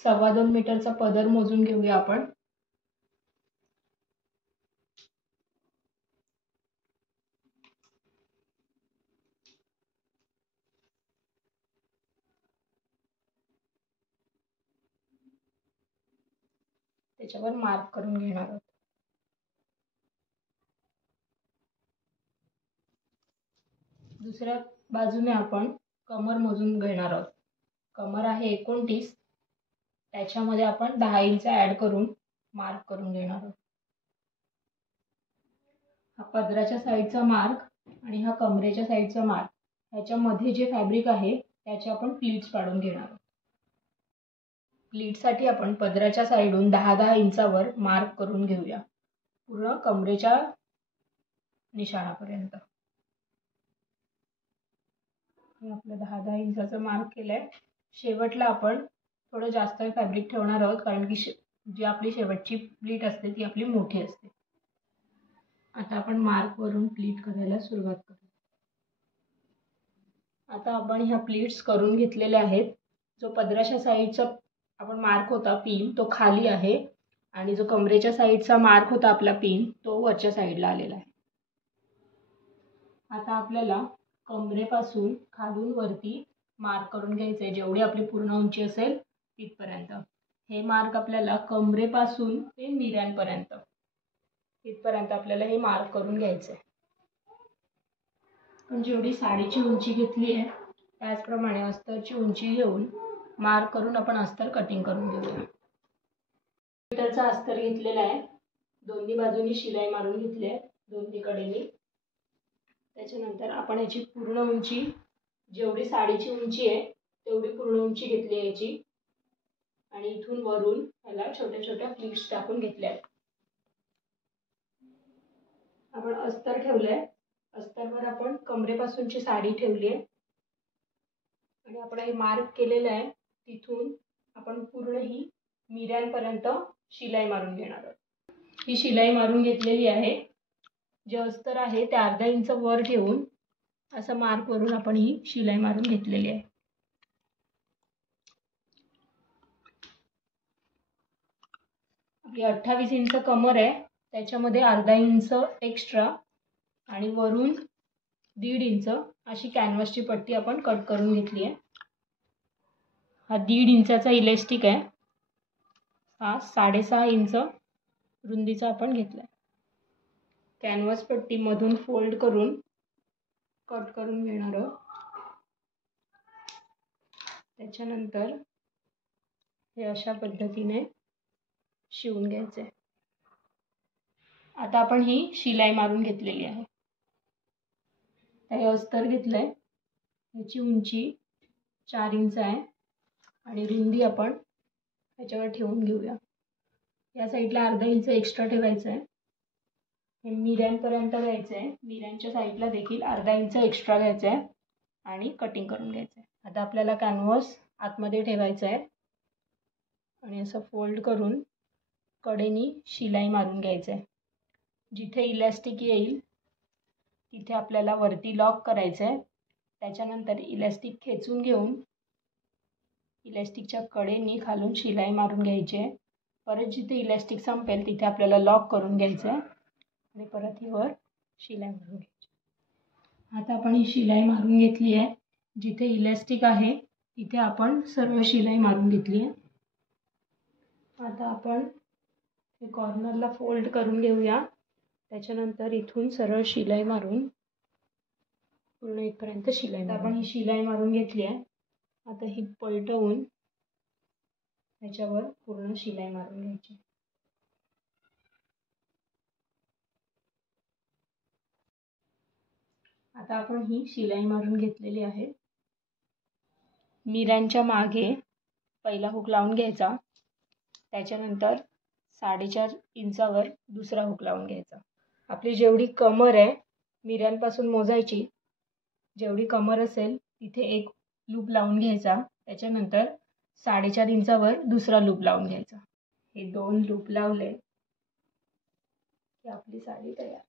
2.25 मीटरचा पदर मोजून घेऊया आपण। त्याच्यावर मार्क करून घेणार आहोत। दुसऱ्या बाजूने आपण कमर मोजून घेणार आहोत। कमर आहे 29, त्याच्यामध्ये आपण 10 इंच ॲड करून मार्क करून घेणार आहोत। हा पदराच्या साईडचा मार्क आणि हा कमरेच्या साईडचा मार्क, ह्याच्यामध्ये जे फॅब्रिक आहे त्याचे आपण प्लीट्स पाडून घेणार आहोत। प्लीटसाठी आपण पदराच्या साईडून 10-10 इंचावर मार्क करून घेऊया, पूर्ण कमरेच्या निशाणापर्यंत। आपलं 10-10 इंचाचा मार्क केलाय। शेवटला आपण थोडं जास्त फॅब्रिक ठेवणार आहोत, कारण की जी आपली शेवटची प्लीट असते ती आपली मोठी असते। आता आपण मार्क वरून प्लीट करायला सुरुवात करू। आता आपण ह्या प्लीट्स करून घेतलेल्या आहेत। जो पदराच्या साईडचा आपण मार्क होता पिन तो खाली आहे आणि जो कमरेच्या साईडचा मार्क होता आपला पिन तो वरच्या साईडला आलेला आहे। आता आपल्याला कमरेपासून खालून वरती मार्क करून घ्यायचे आहे, जेवढी आपली पूर्ण उंची असेल तिथपर्यंत। हे मार्क आपल्याला कमरेपासून ते मिऱ्यांपर्यंत इथपर्यंत आपल्याला हे मार्क करून घ्यायचे आहे। पण जेवढी साडीची उंची घेतली आहे त्याचप्रमाणे अस्तरची उंची घेऊन मार्क करून आपण अस्तर कटिंग करून घेऊया। मीटरचा अस्तर घेतलेला आहे, दोन्ही बाजूनी शिलाई मारून घेतली आहे दोन्ही कडेनी। त्याच्यानंतर आपण याची पूर्ण उंची, जेवढी साडीची उंची आहे तेवढी पूर्ण उंची घेतली आहे याची, आणि इथून वरून याला छोट्या छोट्या प्लीट्स टाकून घेतल्या आहेत। आपण अस्तर ठेवलंय, अस्तरवर आपण कमरेपासूनची साडी ठेवली आहे आणि आपण हे मार्क केलेलं आहे तिथून आपण पूर्ण ही मिऱ्यांपर्यंत शिलाई मारून घेणार आहोत। ही शिलाई मारून घेतलेली आहे। जे अस्तर आहे ते अर्धा इंच वर ठेवून असं मार्क वरून आपण ही शिलाई मारून घेतलेली आहे। आपली 28 इंच कमर आहे, त्याच्यामध्ये अर्धा इंच एक्स्ट्रा आणि वरून 1.5 इंच अशी कॅनव्हासची पट्टी आपण कट करून घेतली आहे। हा 1.5 इंचाचा इलास्टिक आहे, हा 6.5 इंच रुंदीचा आपण घेतला। कॅनव्हास पट्टी मधून फोल्ड करून कट करून घेणार आहोत। त्याच्यानंतर हे अशा पद्धतीने शिवून घ्यायचे। आता आपण ही शिलाई मारून घेतलेली आहे। हे अस्तर घेतलंय, याची उंची 4 इंच आहे आणि रुंदी आपण याच्यावर ठेवून घेऊया। या साईडला अर्धा इंच एक्स्ट्रा ठेवायचं आहे, हे मिऱ्यांपर्यंत घ्यायचं आहे। मिऱ्यांच्या साईडला देखील अर्धा इंच एक्स्ट्रा घ्यायचं आहे आणि कटिंग करून घ्यायचं आहे। आता आपल्याला कॅनव्हास आतमध्ये ठेवायचं आहे आणि असं फोल्ड करून कडेनी शिलाई मारून घ्यायचं आहे। जिथे इलास्टिक येईल तिथे आपल्याला वरती लॉक करायचं आहे। त्याच्यानंतर इलास्टिक खेचून घेऊन इलास्टिकच्या कडेनी खालून शिलाई मारून घ्यायची आहे। परत जिथे इलास्टिक संपेल तिथे आपल्याला लॉक करून घ्यायचं आहे आणि परत ही वर शिलाई मारून घ्यायची। आता आपण ही शिलाई मारून घेतली आहे, जिथे इलास्टिक आहे तिथे आपण सर्व शिलाई मारून घेतली आहे। आता आपण हे कॉर्नरला फोल्ड करून घेऊया, त्याच्यानंतर इथून सरळ शिलाई मारून पूर्ण इथपर्यंत शिलाई मारून आपण ही शिलाई मारून घेतली आहे। आता ही पलटवून त्याच्यावर पूर्ण शिलाई मारून घ्यायची। आता आपण ही शिलाई मारून घेतलेली आहे। मिऱ्यांच्या मागे पहिला हुक लावून घ्यायचा, त्याच्यानंतर 4.5 इंचावर दुसरा हुक लावून घ्यायचा। आपली जेवढी कमर आहे मिऱ्यांपासून मोजायची, जेवढी कमर असेल तिथे एक लूप लावून घ्यायचा, त्याच्यानंतर 4.5 इंचावर दुसरा लूप लावून घ्यायचा। हे 2 लूप लावले की आपली साडी तयार।